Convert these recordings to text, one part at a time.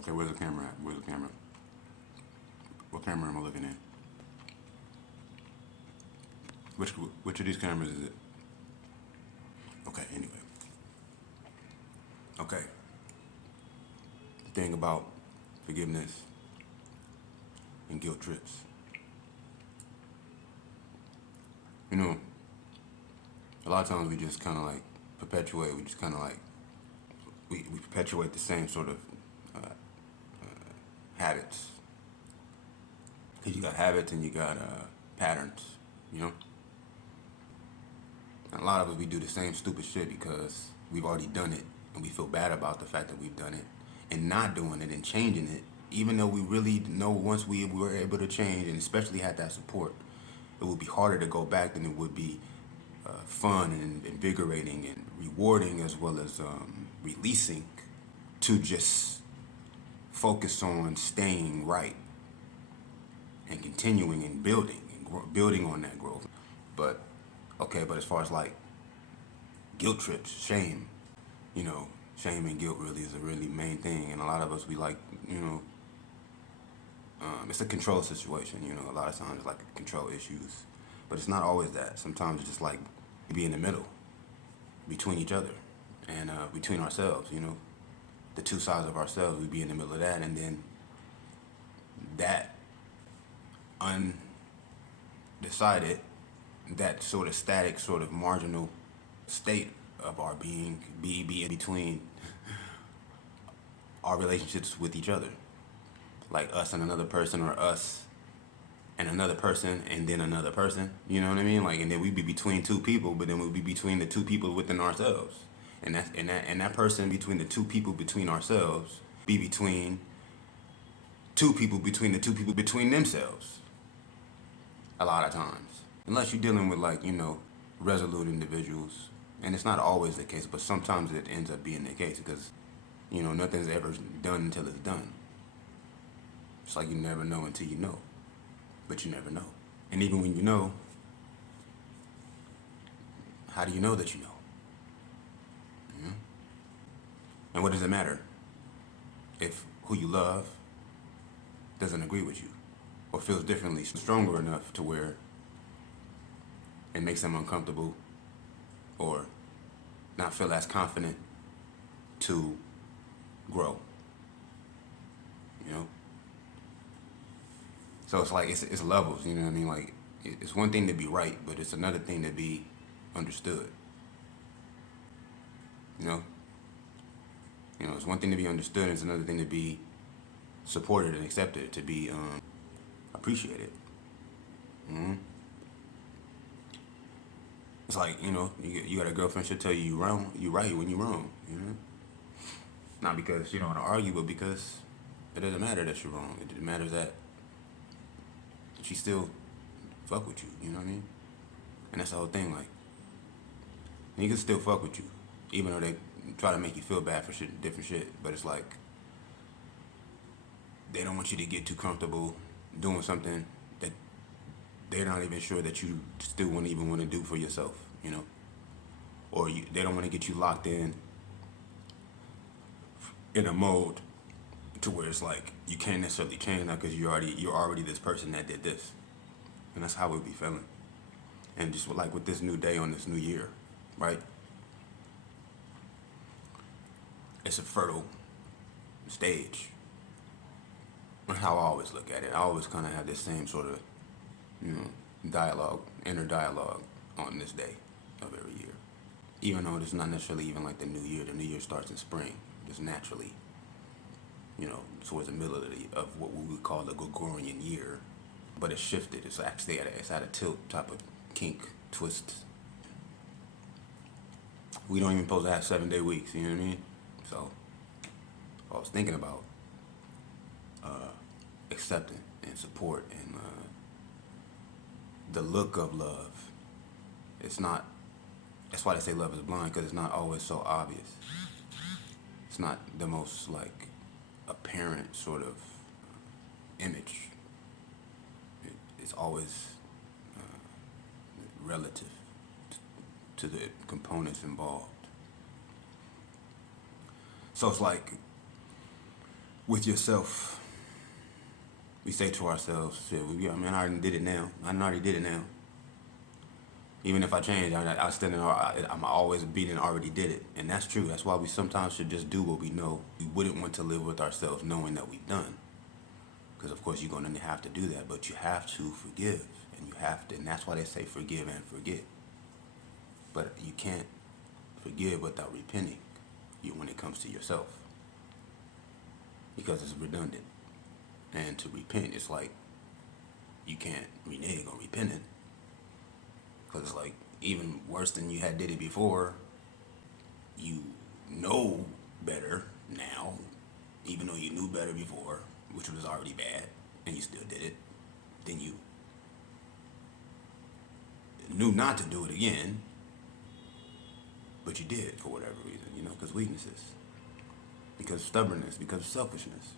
Okay, where's the camera at? Where's the camera? What camera am I looking at? Which of these cameras is it? Okay, anyway. Okay. The thing about forgiveness and guilt trips. You know, a lot of times we just kind of like perpetuate, we perpetuate the same sort of habits. Because you got habits and you got patterns, you know? And a lot of us, we do the same stupid shit because we've already done it and we feel bad about the fact that we've done it. And not doing it and changing it, even though we really know once we were able to change and especially had that support, it would be harder to go back than it would be fun and invigorating and rewarding as well as releasing to just focus on staying right and continuing and building and building on that growth. But as far as like guilt trips, shame, you know, shame and guilt really is a really main thing, and a lot of us, we like, you know, it's a control situation, you know. A lot of times it's like control issues, but it's not always that. Sometimes it's just like be in the middle between each other and between ourselves, you know, the two sides of ourselves. We be in the middle of that, and then that undecided, that sort of static, sort of marginal state of our being be in between our relationships with each other, like us and another person, or us and another person and then another person, you know what I mean? Like, and then we'd be between two people, but then we'd be between the two people within ourselves, and that person between the two people between ourselves be between two people between the two people between themselves. A lot of times, unless you're dealing with, like, you know, resolute individuals, and it's not always the case, but sometimes it ends up being the case because, you know, nothing's ever done until it's done. It's like you never know until you know, but you never know. And even when you know, how do you know that you know? You know? And what does it matter if who you love doesn't agree with you or feels differently, stronger enough to where it makes them uncomfortable or not feel as confident to grow, you know? So it's like, it's levels, you know what I mean? Like, it's one thing to be right, but it's another thing to be understood, you know? You know, it's one thing to be understood, and it's another thing to be supported and accepted, to be appreciated. Mm-hmm. It's like, you know, you got a girlfriend, she'll tell you you're wrong, you're right when you're wrong, you know? Not because you don't want to argue, but because it doesn't matter that you're wrong. It matters that she still fuck with you, you know what I mean? And that's the whole thing, like, and you can still fuck with you, even though they try to make you feel bad for shit, different shit, but it's like, they don't want you to get too comfortable doing something that they're not even sure that you still wouldn't even want to do for yourself, you know? Or they don't want to get you locked in a mode to where it's like you can't necessarily change now because you're already this person that did this. And that's how we be feeling. And just like with this new day on this new year, right? It's a fertile stage. That's how I always look at it. I always kind of have this same sort of, you know, dialogue, inner dialogue on this day of every year. Even though it's not necessarily even like the new year. The new year starts in spring, just naturally, you know, towards the middle of what we would call the Gregorian year. But it's shifted. It's actually it's at a tilt type of kink, twist. We don't even supposed to have 7-day weeks, you know what I mean? So I was thinking about accepting and support and the look of love. It's not, that's why they say love is blind, because it's not always so obvious. It's not the most like apparent sort of image. It's always relative to the components involved. So it's like with yourself. We say to ourselves, shit, I mean, I already did it now. I already did it now. Even if I change, I'm always beating already did it. And that's true. That's why we sometimes should just do what we know. We wouldn't want to live with ourselves knowing that we've done. Because, of course, you're going to have to do that. But you have to forgive. And you have to. And that's why they say forgive and forget. But you can't forgive without repenting when it comes to yourself. Because it's redundant. And to repent, it's like you can't renege on repenting. Because it's like, even worse than you had did it before, you know better now, even though you knew better before, which was already bad, and you still did it. Then you knew not to do it again, but you did for whatever reason, because weaknesses, because of stubbornness, because of selfishness.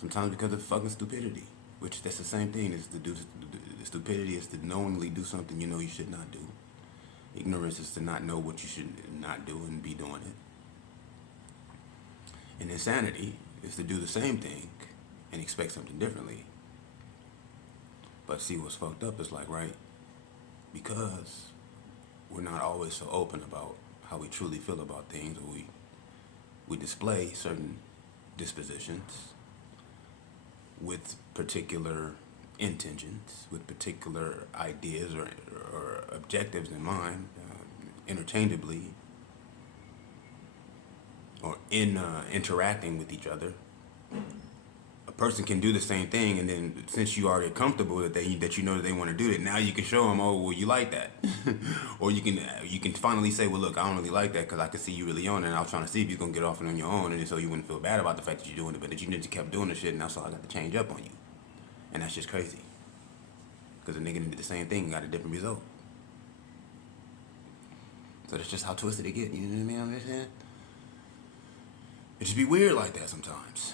Sometimes because of fucking stupidity, which that's the same thing as the stupidity is to knowingly do something you should not do. Ignorance is to not know what you should not do and be doing it. And insanity is to do the same thing and expect something differently. But see, what's fucked up is like, right, because we're not always so open about how we truly feel about things, or we display certain dispositions with particular intentions, with particular ideas or objectives in mind, interchangeably, or in interacting with each other. A person can do the same thing, and then since you already comfortable that you know that they want to do it, now you can show them, oh, well, you like that, or you can finally say, well, look, I don't really like that because I can see you really on it, and I was trying to see if you're gonna get off it on your own, and so you wouldn't feel bad about the fact that you're doing it, but that you just kept doing the shit, and that's all I got to change up on you, and that's just crazy, because the nigga did the same thing and got a different result. So that's just how twisted it get. You know what I mean? It just be weird like that sometimes.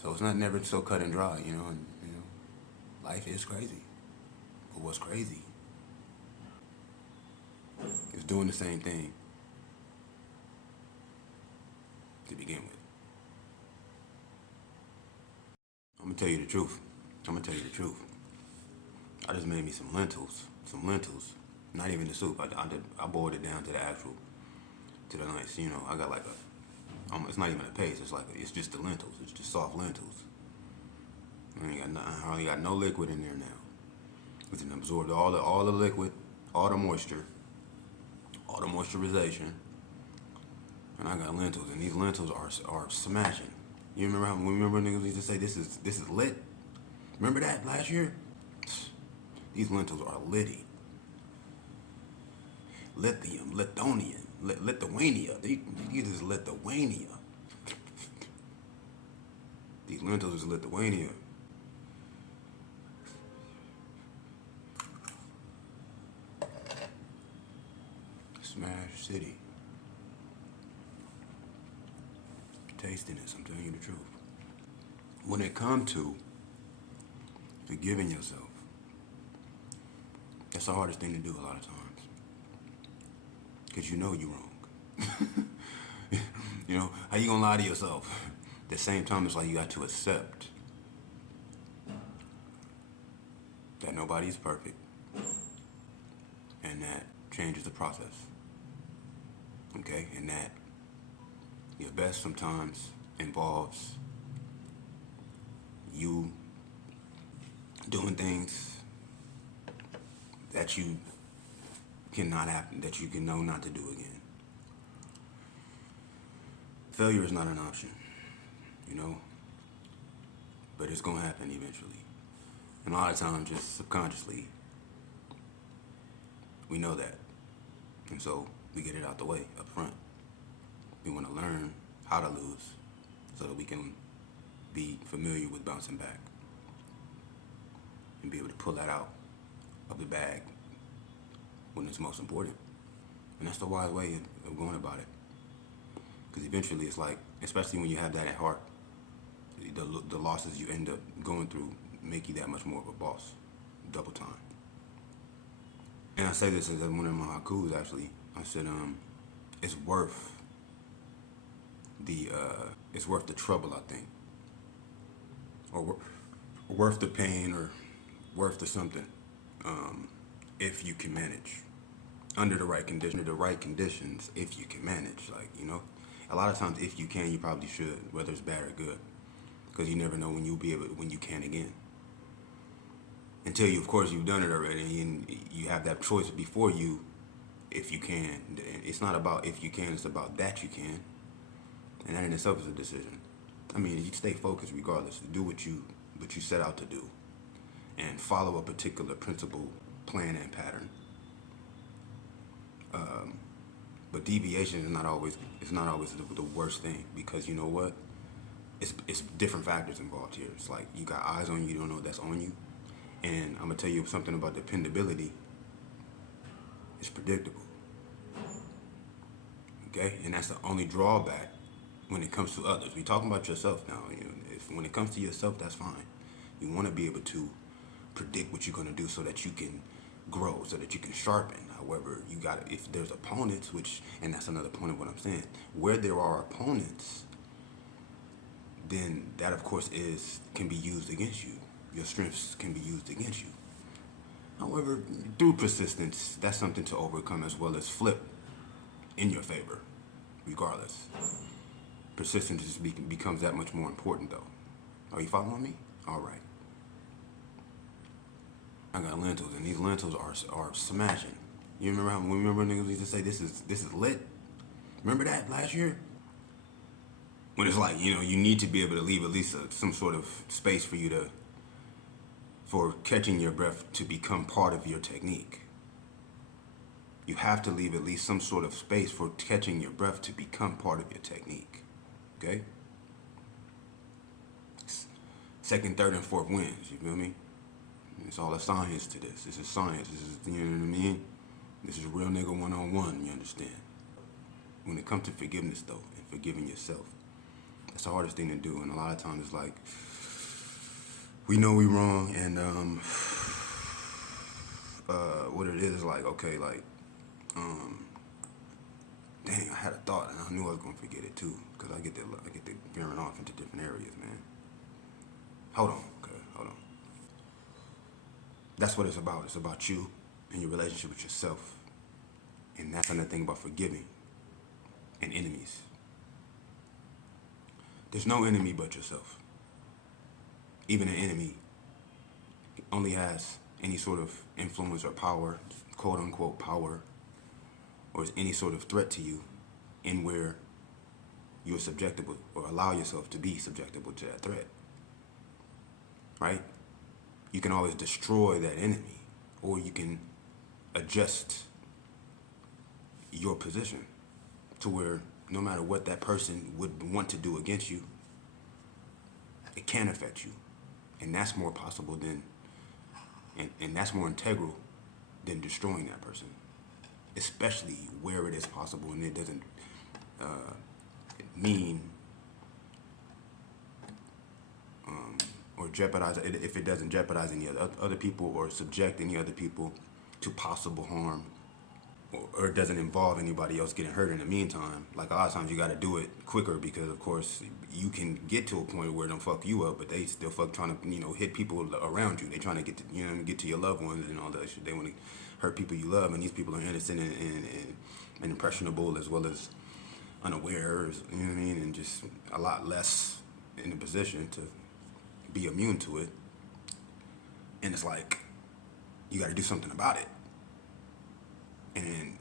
So it's not never so cut and dry, and life is crazy. But what's crazy is doing the same thing to begin with. I'm gonna tell you the truth. I just made me some lentils. Not even the soup. I boiled it down to the nice, I got like it's not even a paste. It's just the lentils. It's just soft lentils. I hardly got no liquid in there now. It's absorbed all the liquid, all the moisture, all the moisturization, and I got lentils, and these lentils are smashing. You remember niggas used to say this is lit? Remember that last year? These lentils are litty. Lithium, Lithuanian, Lithuania. These is Lithuania. These lentils is Lithuania. Smash City. Tastiness, I'm telling you the truth. When it comes to forgiving yourself, that's the hardest thing to do a lot of times. Because you know you're wrong. How you gonna lie to yourself? At the same time, it's like you got to accept that nobody's perfect, and that change is a process. Okay? And that your best sometimes involves you doing things that you cannot happen, that you can know not to do again. Failure is not an option, but it's gonna happen eventually. And a lot of times, just subconsciously, we know that. And so we get it out the way up front. We want to learn how to lose so that we can be familiar with bouncing back and be able to pull that out of the bag when it's most important. And that's the wise way of going about it. Because eventually it's like, especially when you have that at heart, the losses you end up going through make you that much more of a boss, double time. And I say this as one of my haikus, actually. I said, it's worth the it's worth the trouble, I think, or worth the pain, or worth the something, if you can manage under the right conditions. If you can manage, like, a lot of times, if you can, you probably should, whether it's bad or good, because you never know when when you can again. Until you, of course, you've done it already, and you have that choice before you. If you can, it's not about if you can; it's about that you can, and that in itself is a decision. I mean, you stay focused regardless. Do what you set out to do, and follow a particular principle, plan, and pattern. But deviation is not always the worst thing, because you know what? It's different factors involved here. It's like you got eyes on you, you don't know that's on you. And I'm gonna tell you something about dependability. It's predictable. Okay? And that's the only drawback when it comes to others. We're talking about yourself now. When it comes to yourself, that's fine. You want to be able to predict what you're going to do so that you can grow, so that you can sharpen. However, if there's opponents, and that's another point of what I'm saying, where there are opponents, then that, of course, can be used against you. Your strengths can be used against you. However, through persistence, that's something to overcome, as well as flip in your favor, regardless. Persistence just becomes that much more important, though. Are you following me? All right. I got lentils, and these lentils are smashing. You remember niggas used to say this is lit? Remember that last year? When it's like, you need to be able to leave at least some sort of space for catching your breath to become part of your technique. You have to leave at least some sort of space for catching your breath to become part of your technique. Okay? Second, third, and fourth wins. You feel me? It's all a science to this. This is science. This is, you know what I mean? This is real nigga one-on-one, you understand? When it comes to forgiveness, though, and forgiving yourself, that's the hardest thing to do. And a lot of times it's like, we know we wrong, and what it is like, okay, like, dang, I had a thought, and I knew I was gonna forget it too, because I get to veering off into different areas, man. Hold on. That's what it's about. It's about you and your relationship with yourself. And that's another thing about forgiving and enemies. There's no enemy but yourself. Even an enemy only has any sort of influence or power, quote unquote power, or is any sort of threat to you in where you're susceptible or allow yourself to be susceptible to that threat. Right? You can always destroy that enemy, or you can adjust your position to where no matter what that person would want to do against you, it can affect you. And that's more possible than, and that's more integral than destroying that person, especially where it is possible and it doesn't mean or jeopardize, if it doesn't jeopardize any other people or subject any other people to possible harm, or it doesn't involve anybody else getting hurt in the meantime. Like, a lot of times you got to do it quicker, because of course you can get to a point where they'll fuck you up, but they still trying to hit people around you. They trying to get to get to your loved ones and all that shit. They want to hurt people you love, and these people are innocent and impressionable, as well as unaware, you know what I mean, and just a lot less in a position to be immune to it. And it's like, you got to do something about it, and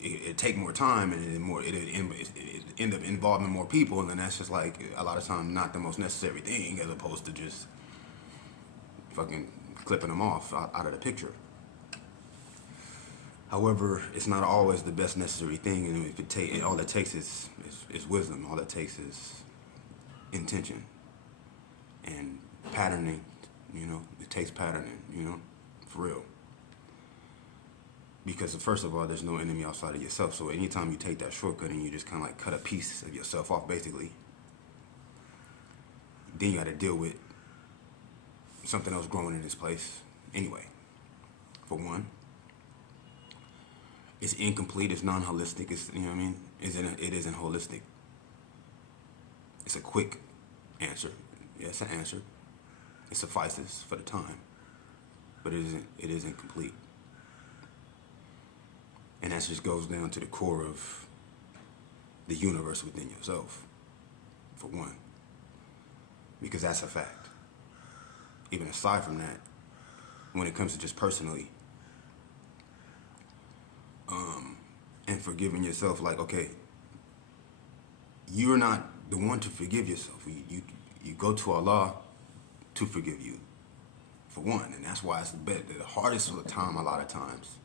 it take more time, and it end up involving more people, and then that's just like a lot of times not the most necessary thing, as opposed to just fucking clipping them off out of the picture. However, it's not always the best necessary thing, and if all it takes is wisdom. All it takes is intention and patterning. It takes patterning. For real. Because first of all, there's no enemy outside of yourself. So anytime you take that shortcut and you just kind of like cut a piece of yourself off, basically, then you got to deal with something else growing in this place. Anyway, for one, it's incomplete. It's non-holistic. It's, it isn't holistic. It's a quick answer. Yeah, it's an answer. It suffices for the time, but it isn't complete. And that just goes down to the core of the universe within yourself, for one, because that's a fact. Even aside from that, when it comes to just personally, and forgiving yourself, like, okay, you're not the one to forgive yourself. You go to Allah to forgive you, for one, and that's why it's the hardest of the time, a lot of times,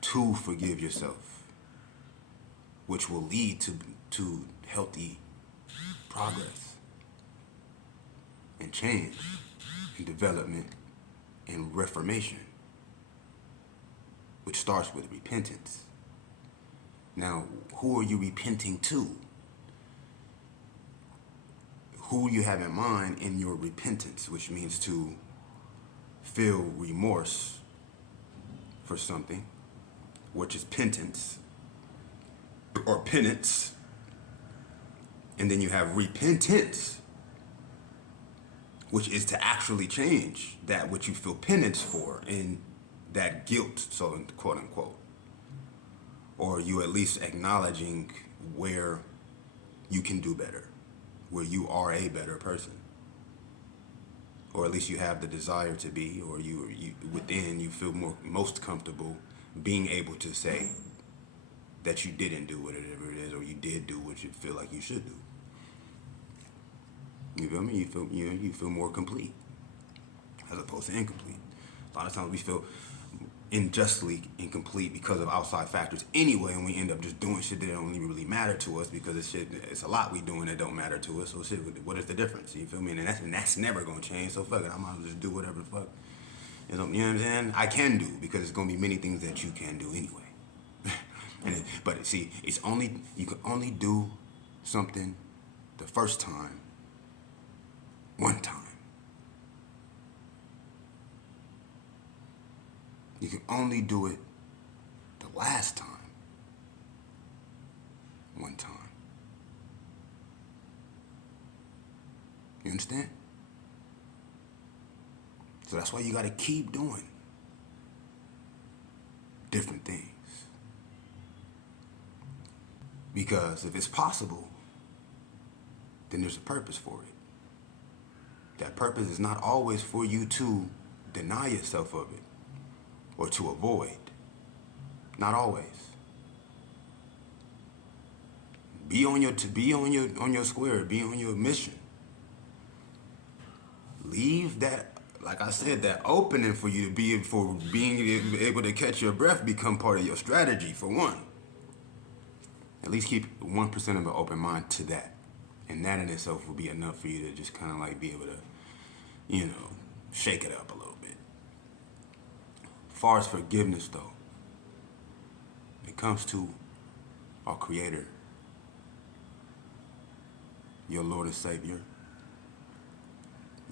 to forgive yourself, which will lead to healthy progress and change and development and reformation, which starts with repentance. Now, who are you repenting to? Who you have in mind in your repentance, which means to feel remorse for something, which is penance or penance. And then you have repentance, which is to actually change that which you feel penance for and that guilt, so quote unquote. Or you at least acknowledging where you can do better, where you are a better person. Or at least you have the desire to be, or you within you feel most comfortable being able to say that you didn't do whatever it is, or you did do what you feel like you should do. You feel me? You feel more complete as opposed to incomplete. A lot of times we feel unjustly incomplete because of outside factors anyway, and we end up just doing shit that don't even really matter to us because it's a lot we doing that don't matter to us. So shit, what is the difference? You feel me? And that's never gonna change. So fuck it, I might as well just do whatever the fuck. You know what I'm saying? I can do, because it's gonna be many things that you can do anyway. But see, you can only do something the first time, one time. You can only do it the last time, one time. You understand? So that's why you gotta keep doing different things. Because if it's possible, then there's a purpose for it. That purpose is not always for you to deny yourself of it or to avoid. Not always. Be on your square, be on your mission. Leave that, like I said, that opening for you to being able to catch your breath become part of your strategy, for one. At least keep 1% of an open mind to that. And that in itself will be enough for you to just kind of like be able to, shake it up a little bit. As far as forgiveness, though, when it comes to our Creator, your Lord and Savior,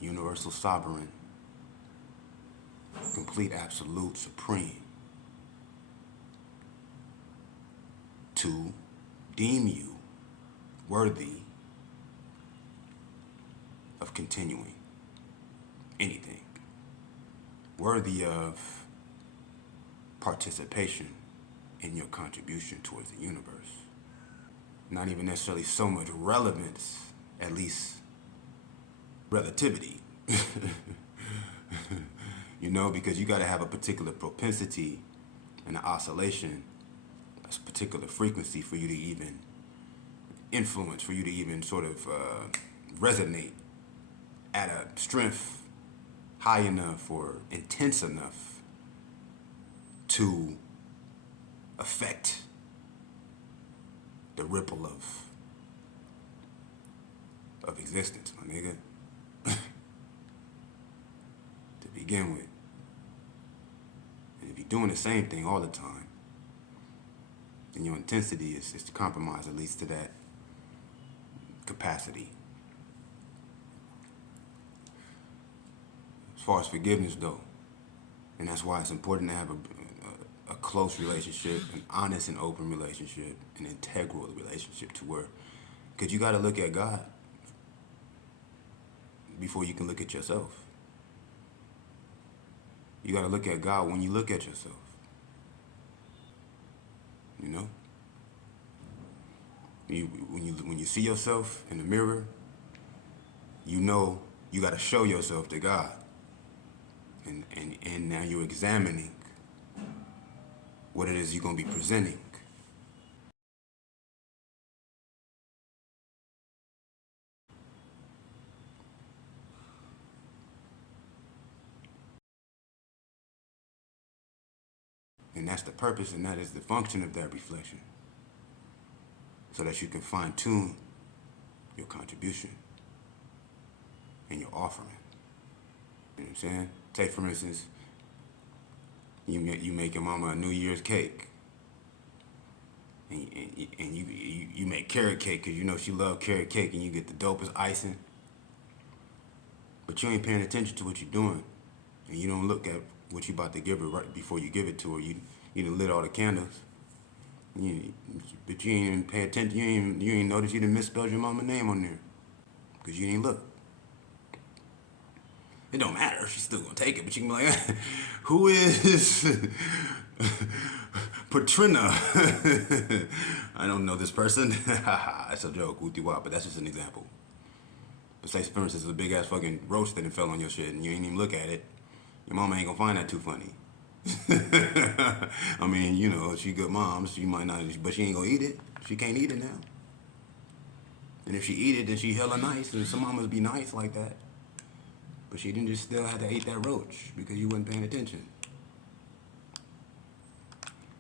universal sovereign, complete, absolute, supreme, to deem you worthy of continuing anything, worthy of participation in your contribution towards the universe. Not even necessarily so much relevance, at least relativity. Because you got to have a particular propensity and an oscillation, a particular frequency for you to even influence, for you to even sort of resonate at a strength high enough or intense enough to affect the ripple of existence, my nigga. To begin with. And if you're doing the same thing all the time, then your intensity is compromised, at least to that capacity. As far as forgiveness, though, and that's why it's important to have a close relationship, an honest and open relationship, an integral relationship, to where, Because you got to look at God before you can look at yourself. You got to look at God when you look at yourself. You know? When you see yourself in the mirror, you know you got to show yourself to God. And now you're examining what it is you're going to be presenting. And that's the purpose, and that is the function of that reflection. So that you can fine-tune your contribution and your offering. You know what I'm saying? Take, for instance, you make your mama a New Year's cake. And you make carrot cake because you know she loves carrot cake, and you get the dopest icing. But you ain't paying attention to what you're doing. And you don't look at what you about to give her right before you give it to her. You done lit all the candles. But you ain't even pay attention. You ain't notice you done misspelled your mama's name on there. Because you didn't look. It don't matter. She's still going to take it. But you can be like, who is Patrina? I don't know this person. It's a joke. Whoop-de-wop. But that's just an example. But say, for instance, a big-ass fucking roach that fell on your shit and you ain't even look at it. Your mama ain't going to find that too funny. I mean, you know, she good mom. She might not, but she ain't going to eat it. She can't eat it now. And if she eat it, then she hella nice. And some mamas be nice like that. But she didn't just still have to eat that roach because you wasn't paying attention.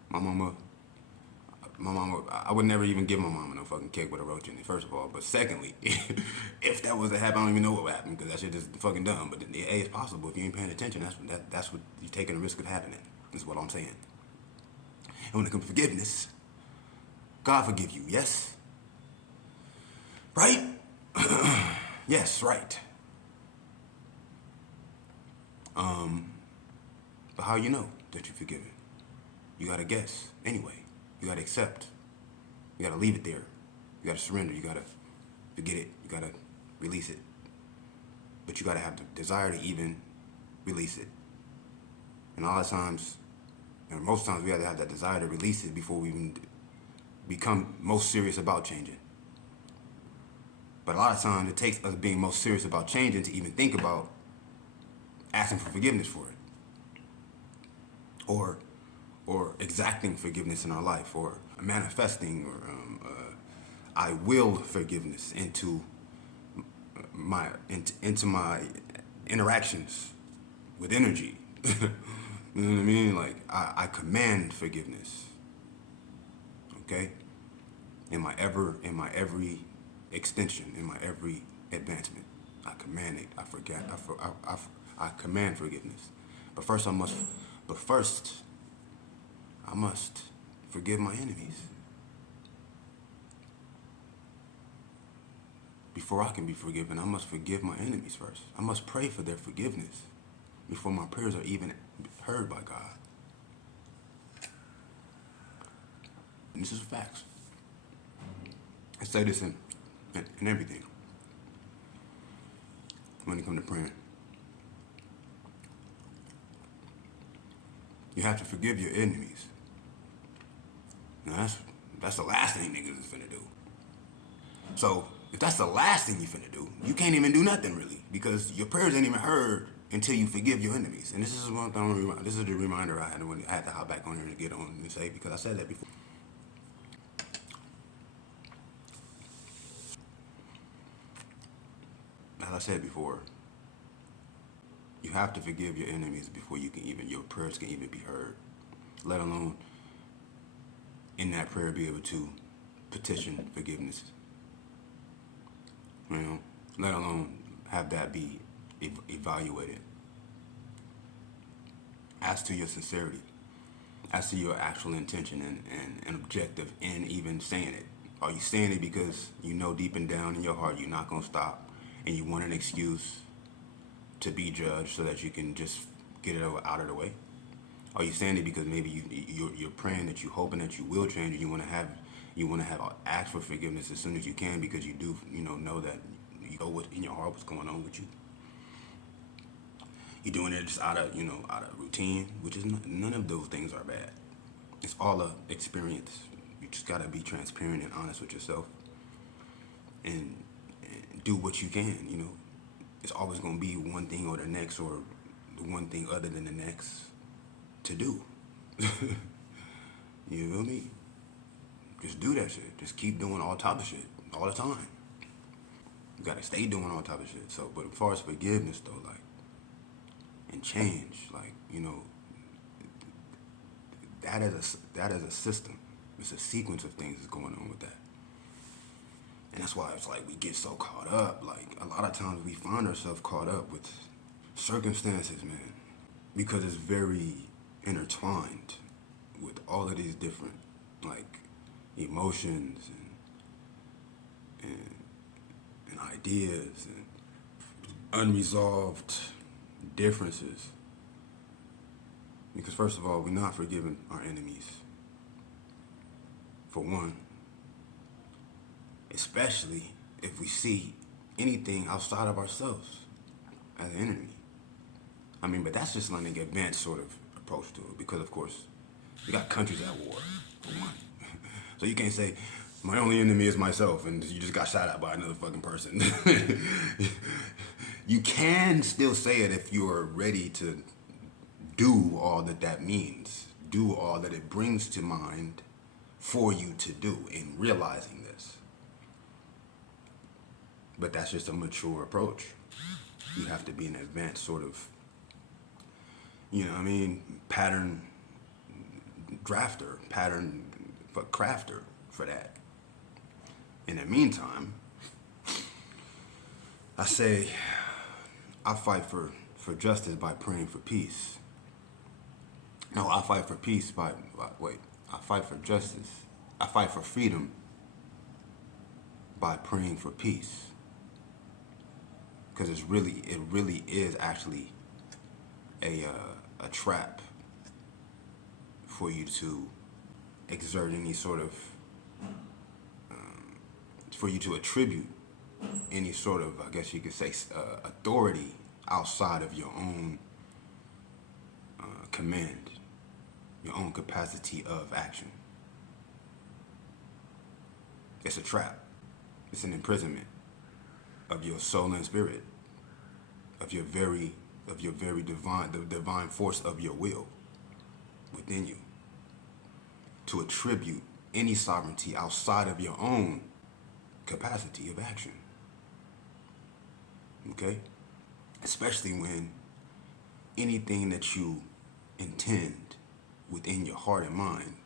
My mama, I would never even give my mama no fucking cake with a roach in it, first of all. But secondly, if that was to happen, I don't even know what would happen because that shit is fucking dumb. But it's possible if you ain't paying attention. That's what you're taking the risk of having it. That's what I'm saying. And when it comes to forgiveness, God forgive you, yes? Right? Yes, right. But how you know that you're forgiven? You gotta guess. Anyway, you gotta accept. You gotta leave it there. You gotta surrender. You gotta forget it. You gotta release it. But you gotta have the desire to even release it. And a lot of times, and most times, we have to have that desire to release it before we even become most serious about changing. But a lot of times, it takes us being most serious about changing to even think about asking for forgiveness for it. Or exacting forgiveness in our life, or manifesting, or I will forgiveness into my interactions with energy. You know what I mean? Like I command forgiveness. Okay? In my every extension, in my every advancement, I command it. I command forgiveness. But first I must forgive my enemies. Before I can be forgiven, I must forgive my enemies first. I must pray for their forgiveness before my prayers are even heard by God. And this is facts. I say this in everything when it comes to praying. You have to forgive your enemies. Now that's the last thing niggas is finna do. So if that's the last thing you finna do, you can't even do nothing really, because your prayers ain't even heard until you forgive your enemies. And this is one thing. This is the reminder I had when I had to hop back on here to get on and say, because I said that before. As I said before, you have to forgive your enemies before your prayers can even be heard, let alone in that prayer be able to petition forgiveness. You know, let alone have that be evaluated as to your sincerity, as to your actual intention and objective in even saying it. Are you saying it because you know deep and down in your heart you're not going to stop and you want an excuse to be judged so that you can just get it out of the way? Are you saying it because maybe you're praying that you're hoping that you will change and you want to have You want to ask for forgiveness as soon as you can, because you do, know that you know what in your heart what's going on with you. You're doing it just out of routine, which is none of those things are bad. It's all a experience. You just gotta be transparent and honest with yourself, and do what you can. It's always gonna be one thing or the next, or the one thing other than the next to do. You feel me? Just do that shit. Just keep doing all type of shit all the time. You gotta stay doing all type of shit. So, but as far as forgiveness though, like, and change, like, that is a system. It's a sequence of things that's going on with that. And that's why it's like we get so caught up. Like, a lot of times we find ourselves caught up with circumstances, man, because it's very intertwined with all of these different, like, emotions and ideas and unresolved differences. Because first of all, we're not forgiving our enemies, for one, especially if we see anything outside of ourselves as an enemy. I mean, but that's just like an advanced sort of approach to it, because of course, you got countries at war, for one. So you can't say, my only enemy is myself, and you just got shot at by another fucking person. You can still say it if you're ready to do all that means, do all that it brings to mind for you to do in realizing this. But that's just a mature approach. You have to be an advanced sort of, pattern drafter, pattern crafter for that. In the meantime, I say I fight for justice by praying for peace. No, I fight for peace I fight for justice. I fight for freedom by praying for peace. Because it really is actually a trap for you to exert any sort of, for you to attribute any sort of, I guess you could say, authority outside of your own command, your own capacity of action. It's a trap. It's an imprisonment of your soul and spirit, of your very divine, the divine force of your will within you, to attribute any sovereignty outside of your own capacity of action. Okay? Especially when anything that you intend within your heart and mind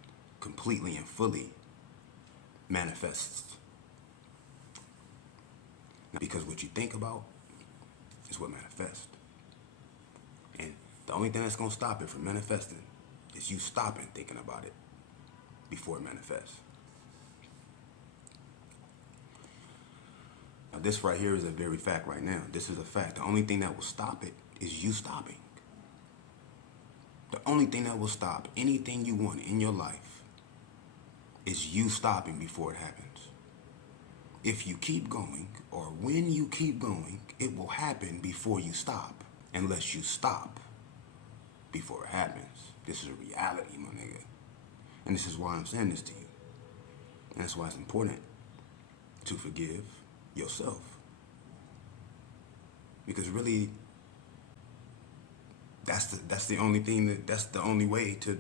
completely and fully manifests. Because what you think about is what manifests. And the only thing that's going to stop it from manifesting is you stopping thinking about it before it manifests. Now, this right here is a very fact right now. This is a fact. The only thing that will stop it is you stopping. The only thing that will stop anything you want in your life is you stopping before it happens. If you keep going, or when you keep going, it will happen before you stop, unless you stop before it happens. This is a reality, my nigga. And this is why I'm saying this to you. And that's why it's important to forgive yourself. Because really, that's the only thing that's the only way to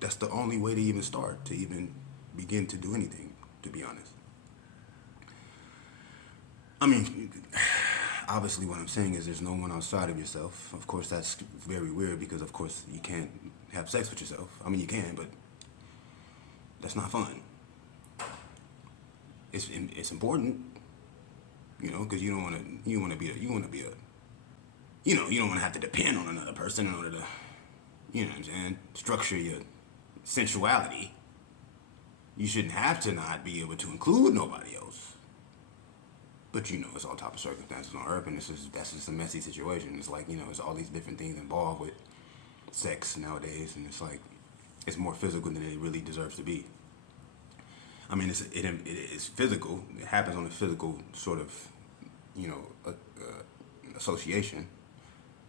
even start, to even begin to do anything, to be honest. I mean, obviously what I'm saying is there's no one outside of yourself. Of course, that's very weird, because of course you can't have sex with yourself. I mean, you can, but that's not fun. It's important, because you don't want to have to depend on another person in order to, structure your sensuality. You shouldn't have to not be able to include nobody else. But it's all type of circumstances on Earth, and that's just a messy situation. It's like, it's all these different things involved with sex nowadays, and it's like, it's more physical than it really deserves to be. I mean, it's physical. It happens on a physical sort of, you know, association,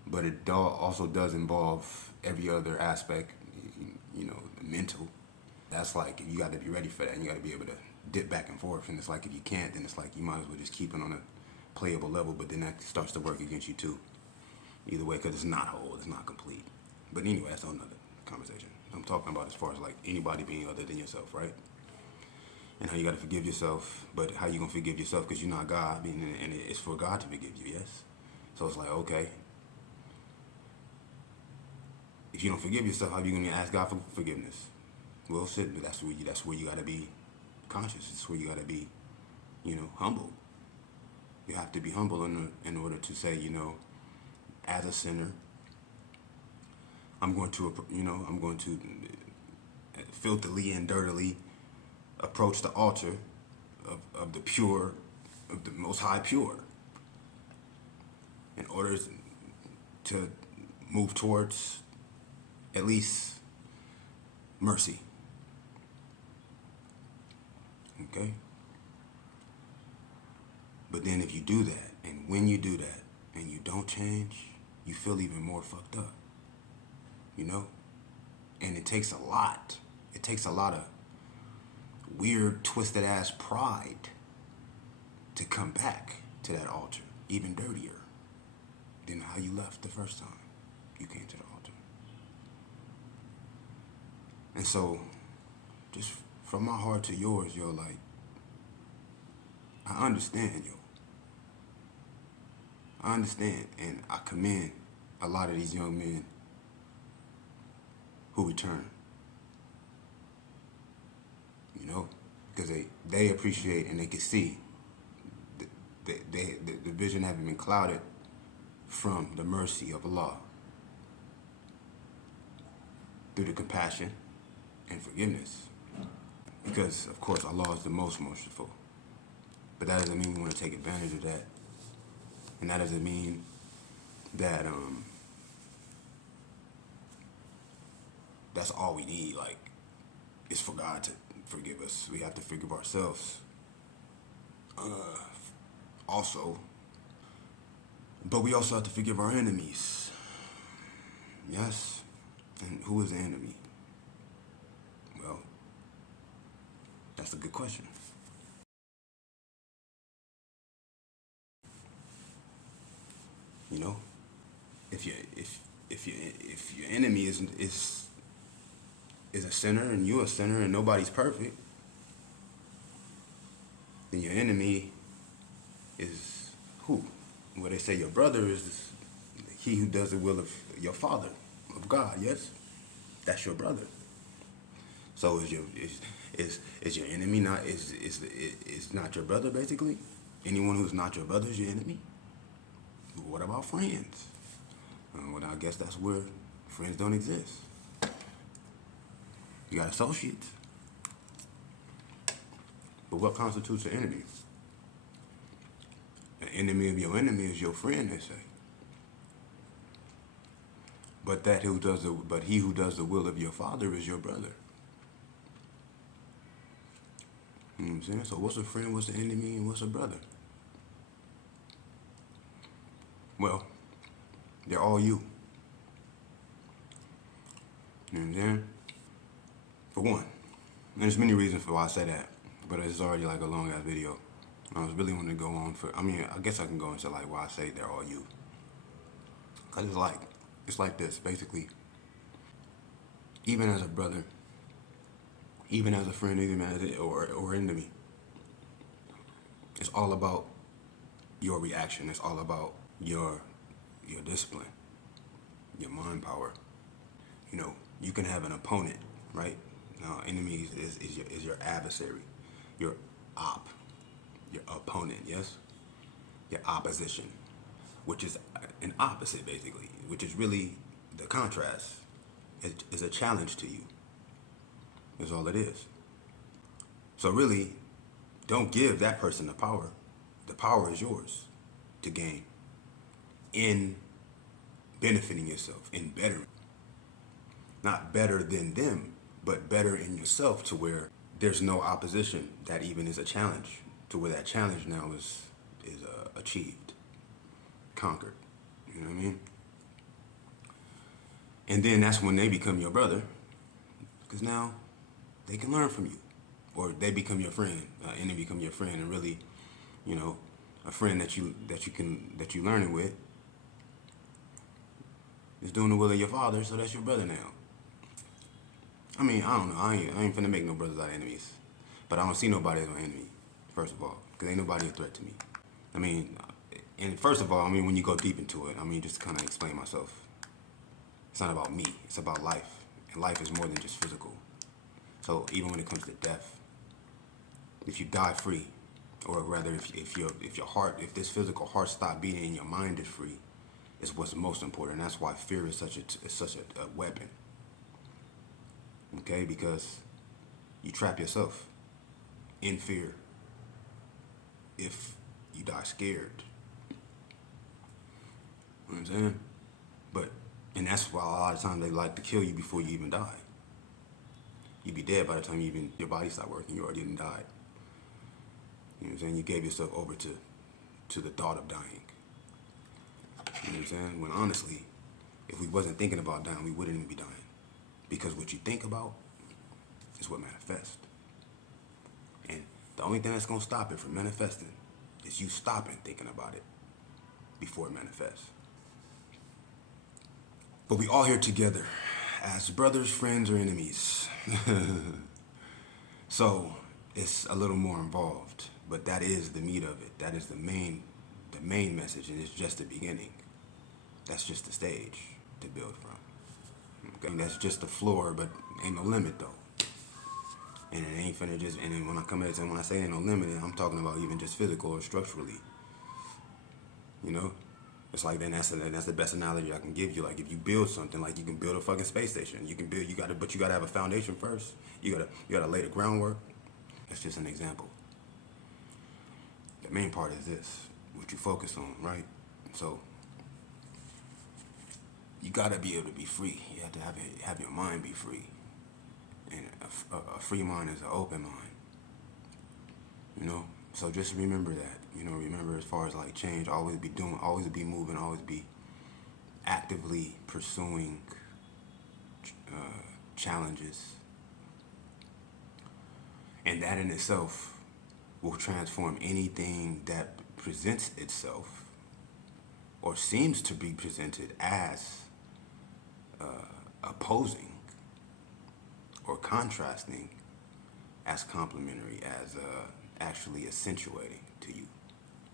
but it also does involve every other aspect, you know, mental. That's like, you got to be ready for that, and you got to be able to dip back and forth. And it's like, if you can't, then it's like you might as well just keep it on a playable level, but then that starts to work against you too. Either way, because it's not whole, it's not complete. But anyway, that's another conversation. I'm talking about as far as like anybody being other than yourself, right? And how you got to forgive yourself, but how you gonna forgive yourself, because you're not God, I mean, and it's for God to forgive you, yes? So it's like, okay, if you don't forgive yourself, how are you gonna ask God for forgiveness? Well, shit, that's where you gotta be conscious. It's where you gotta be, you know, humble. You have to be humble in order to say, you know, as a sinner, I'm going to filthily and dirtily approach the altar of the pure, of the Most High pure, in order to move towards at least mercy. Okay? But then if you do that, and when you do that, and you don't change, you feel even more fucked up. You know? And it takes a lot. It takes a lot of weird, twisted ass pride to come back to that altar, even dirtier than how you left the first time you came to the altar. And so, just from my heart to yours, yo, like, I understand, yo. I understand, and I commend a lot of these young men who return. You know, because they appreciate and they can see the vision having been clouded from the mercy of Allah through the compassion and forgiveness. Because, of course, Allah is the most merciful. But that doesn't mean we want to take advantage of that. And that doesn't mean that that's all we need. Like, it's for God to forgive us. We have to forgive ourselves also. But we also have to forgive our enemies. Yes? And who is the enemy? Well, that's a good question. You know, if your enemy is a sinner and you're a sinner and nobody's perfect, then your enemy is who? Well, they say your brother is he who does the will of your Father, of God. Yes, that's your brother. So is your enemy not is not your brother, basically? Anyone who's not your brother is your enemy? What about friends? Well, I guess that's where friends don't exist. You got associates. But what constitutes an enemy? An enemy of your enemy is your friend, they say. But he who does the will of your Father is your brother. You know what I'm saying? So what's a friend, what's an enemy, and what's a brother? Well, they're all you. You know what I'm saying? For one. And there's many reasons for why I say that, but it's already like a long ass video. I was really wanting to go on I guess I can go into like why I say they're all you. Cause it's like this, basically. Even as a brother, even as a friend, even as or enemy, it's all about your reaction. It's all about your discipline, your mind power. You know, you can have an opponent, right? Now, enemy is your adversary, your opponent, yes? Your opposition, which is an opposite, basically, which is really the contrast. It's a challenge to you, is all it is. So really, don't give that person the power. The power is yours to gain in benefiting yourself, in bettering. Not better than them, but better in yourself to where there's no opposition that even is a challenge, to where that challenge now is achieved, conquered. You know what I mean? And then that's when they become your brother, because now they can learn from you, or they become your friend, and they become your friend, and really, you know, a friend that you learning with is doing the will of your father, so that's your brother now. I mean, I don't know. I ain't finna make no brothers out of enemies, but I don't see nobody as my enemy. First of all, because ain't nobody a threat to me. I mean, and first of all, I mean, when you go deep into it, I mean, just to kind of explain myself. It's not about me. It's about life, and life is more than just physical. So even when it comes to death, if you die free, or rather, if your heart, if this physical heart stop beating and your mind is free, is what's most important. That's why fear is such a weapon. Okay, because you trap yourself in fear if you die scared. You know what I'm saying? And that's why a lot of times they like to kill you before you even die. You'd be dead by the time your body stopped working. You already didn't die. You know what I'm saying? You gave yourself over to the thought of dying. You know what I'm saying? When honestly, if we wasn't thinking about dying, we wouldn't even be dying. Because what you think about is what manifests. And the only thing that's going to stop it from manifesting is you stopping thinking about it before it manifests. But we all here together as brothers, friends, or enemies. So it's a little more involved, but that is the meat of it. That is the main message, and it's just the beginning. That's just the stage to build from. Okay? That's just the floor, but ain't no limit though. And it ain't finna just. And then when I say ain't no limit, I'm talking about even just physical or structurally. You know. It's like then that's the best analogy I can give you. Like if you build something, like you can build a fucking space station. But you gotta have a foundation first. You gotta lay the groundwork. That's just an example. The main part is this, what you focus on, right? So you gotta be able to be free. You have to have your mind be free. And a free mind is an open mind. You know? So just remember that. You know, remember as far as like change, always be moving, always be actively pursuing challenges. And that in itself will transform anything that presents itself or seems to be presented as opposing or contrasting as complementary, as actually accentuating to you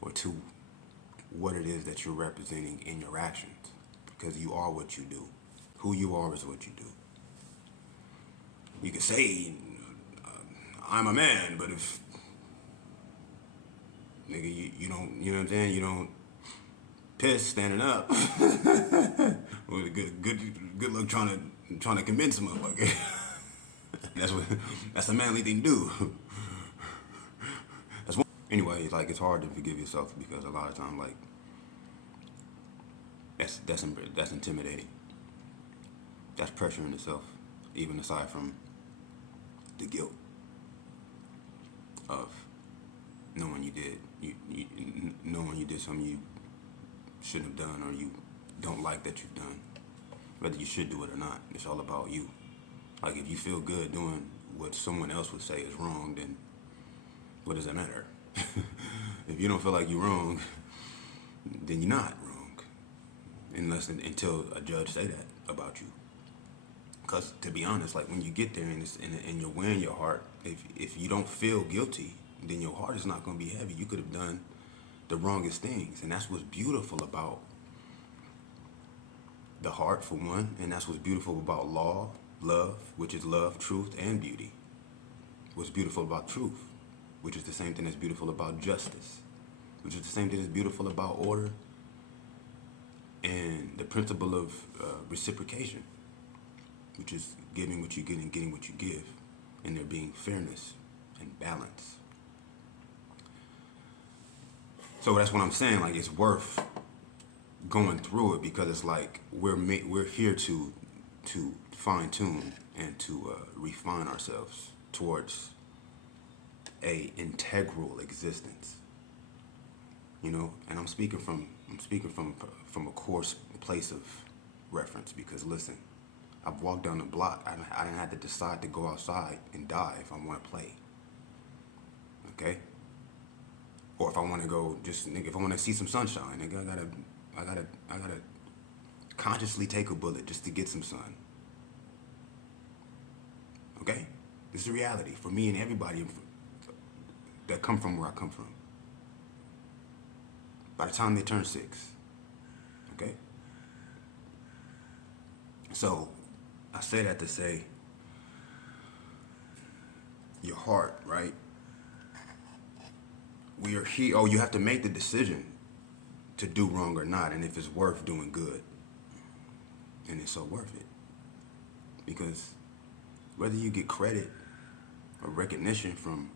or to what it is that you're representing in your actions, because you are what you do. Who you are is what you do. You can say, I'm a man, but if, nigga, you don't, you know what I'm saying, you don't piss standing up, well, good luck trying to convince a motherfucker. That's a manly thing to do. Anyway, like it's hard to forgive yourself because a lot of times, like that's intimidating. That's pressure in itself, even aside from the guilt of knowing knowing you did something you shouldn't have done or you don't like that you've done. Whether you should do it or not, it's all about you. Like if you feel good doing what someone else would say is wrong, then what does it matter? If you don't feel like you're wrong, then you're not wrong. Until a judge say that about you. Because to be honest, like when you get there and you're wearing your heart, if you don't feel guilty, then your heart is not going to be heavy. You could have done the wrongest things. And that's what's beautiful about the heart, for one. And that's what's beautiful about love, which is love, truth, and beauty. What's beautiful about truth, which is the same thing that's beautiful about justice, which is the same thing that's beautiful about order and the principle of reciprocation, which is giving what you get and getting what you give, and there being fairness and balance. So that's what I'm saying, like it's worth going through it because it's like we're here to fine tune and to refine ourselves towards a integral existence. You know, and I'm speaking from a coarse place of reference because listen, I've walked down the block. I didn't have to decide to go outside and die if I want to play. Okay? Or if I want to go, just nigga, if I want to see some sunshine, nigga, I gotta consciously take a bullet just to get some sun. Okay? This is a reality for me and everybody that come from where I come from. By the time they turn 6, okay? So, I say that to say, your heart, right? We are here. Oh, you have to make the decision to do wrong or not, and if it's worth doing good. And it's so worth it. Because whether you get credit or recognition from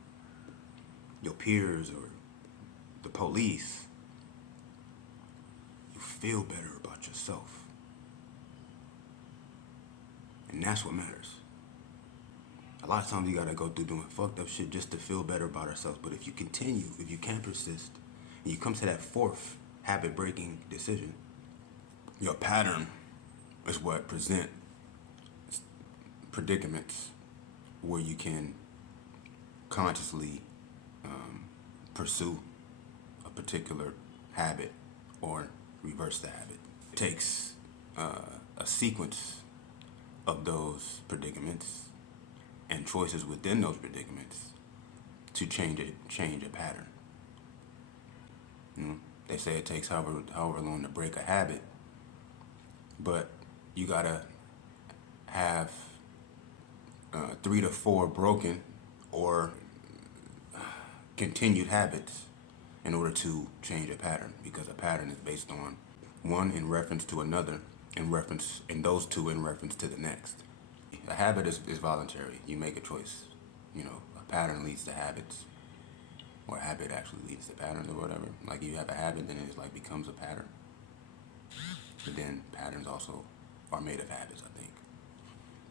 your peers or the police, you feel better about yourself. And that's what matters. A lot of times you gotta go through doing fucked up shit just to feel better about ourselves. But if you continue, if you can persist, and you come to that 4th habit-breaking decision, your pattern is what present predicaments where you can consciously pursue a particular habit or reverse the habit. It takes a sequence of those predicaments and choices within those predicaments to change a pattern. You know, they say it takes however long to break a habit, but you gotta have 3 to 4 broken or continued habits in order to change a pattern, because a pattern is based on one in reference to another, and those two in reference to the next. A habit is voluntary. You make a choice. You know, a pattern leads to habits, or a habit actually leads to patterns or whatever. Like you have a habit, then it like becomes a pattern. But then patterns also are made of habits, I think.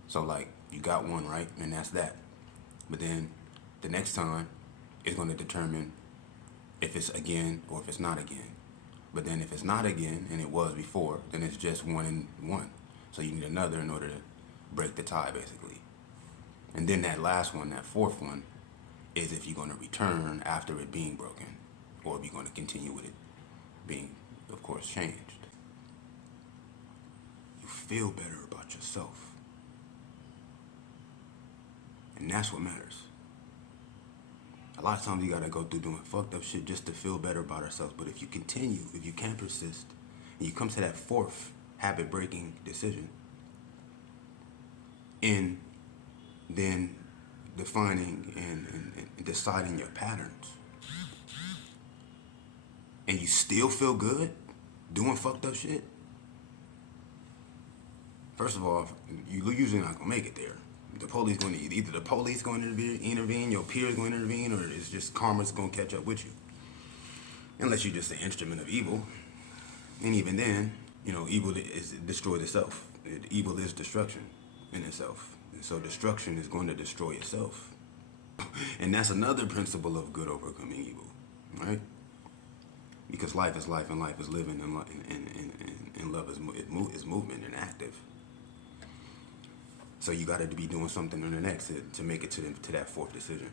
So like you got one right, and that's that. But then the next time is going to determine if it's again or if it's not again. But then if it's not again, and it was before, then it's just 1 and 1. So you need another in order to break the tie, basically. And then that last one, that 4th one, is if you're going to return after it being broken, or if you're going to continue with it being, of course, changed. You feel better about yourself. And that's what matters. A lot of times you gotta go through doing fucked up shit just to feel better about ourselves. But if you continue, if you can persist, and you come to that 4th habit-breaking decision, in then defining and deciding your patterns, and you still feel good doing fucked up shit, first of all, you're usually not gonna make it there. The police going to either the police going to intervene, your peers going to intervene, or it's just karma's going to catch up with you. Unless you're just an instrument of evil, and even then, you know, evil is destroyed itself. Evil is destruction in itself, and so destruction is going to destroy itself. And that's another principle of good overcoming evil, right? Because life is life, and life is living, and love is movement and active. So you got to be doing something in the next to make it to that 4th decision.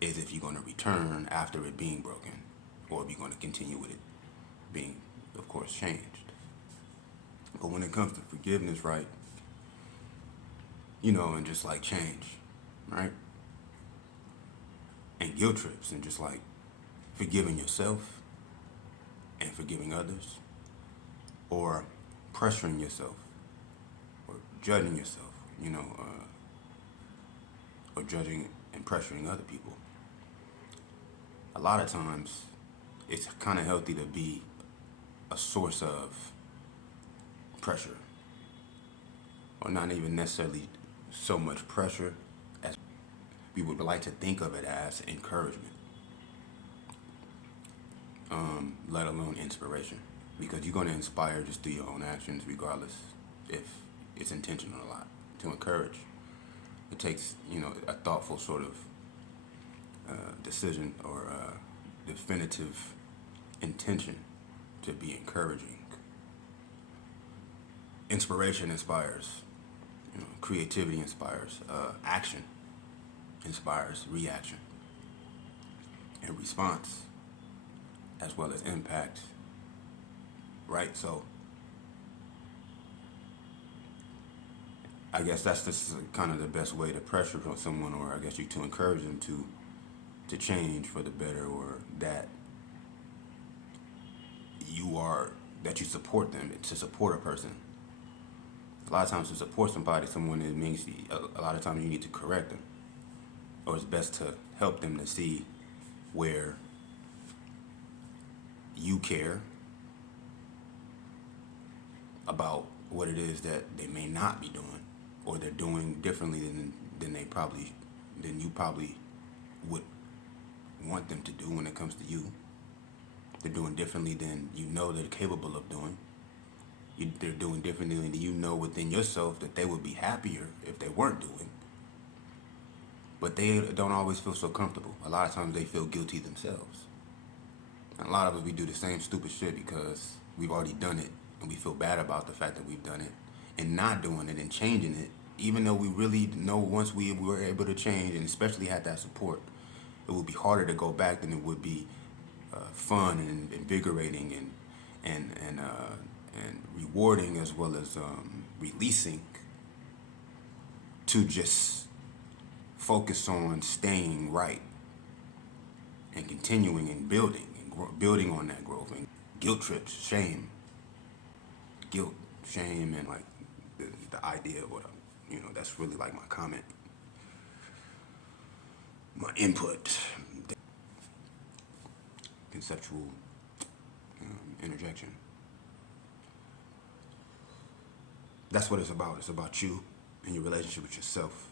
Is if you're going to return after it being broken, or if you're going to continue with it being, of course, changed. But when it comes to forgiveness, right, you know, and just like change, right, and guilt trips, and just like forgiving yourself and forgiving others, or pressuring yourself, judging yourself, you know, or judging and pressuring other people. A lot of times, it's kind of healthy to be a source of pressure, or not even necessarily so much pressure as we would like to think of it as encouragement, let alone inspiration, because you're going to inspire just through your own actions, regardless if it's intentional or not. To encourage, it takes, you know, a thoughtful sort of decision or definitive intention to be encouraging. Inspiration inspires. Creativity inspires. Action inspires reaction and response, as well as impact. Right? So I guess that's just kind of the best way to pressure on someone, or I guess you to encourage them to change for the better, or that you support them, to support a person. A lot of times to support someone, it means a lot of times you need to correct them, or it's best to help them to see where you care about what it is that they may not be doing, or they're doing differently than you probably would want them to do when it comes to you. They're doing differently than you know they're capable of doing. They're doing differently than you know within yourself that they would be happier if they weren't doing. But they don't always feel so comfortable. A lot of times they feel guilty themselves. And a lot of us, we do the same stupid shit because we've already done it, and we feel bad about the fact that we've done it. And not doing it and changing it, even though we really know once we were able to change, and especially had that support, it would be harder to go back than it would be fun and invigorating and rewarding, as well as releasing, to just focus on staying right and continuing and building on that growth. And guilt trips, shame, and like the idea of what that's really like my comment, my input, conceptual interjection. That's what it's about. It's about you and your relationship with yourself.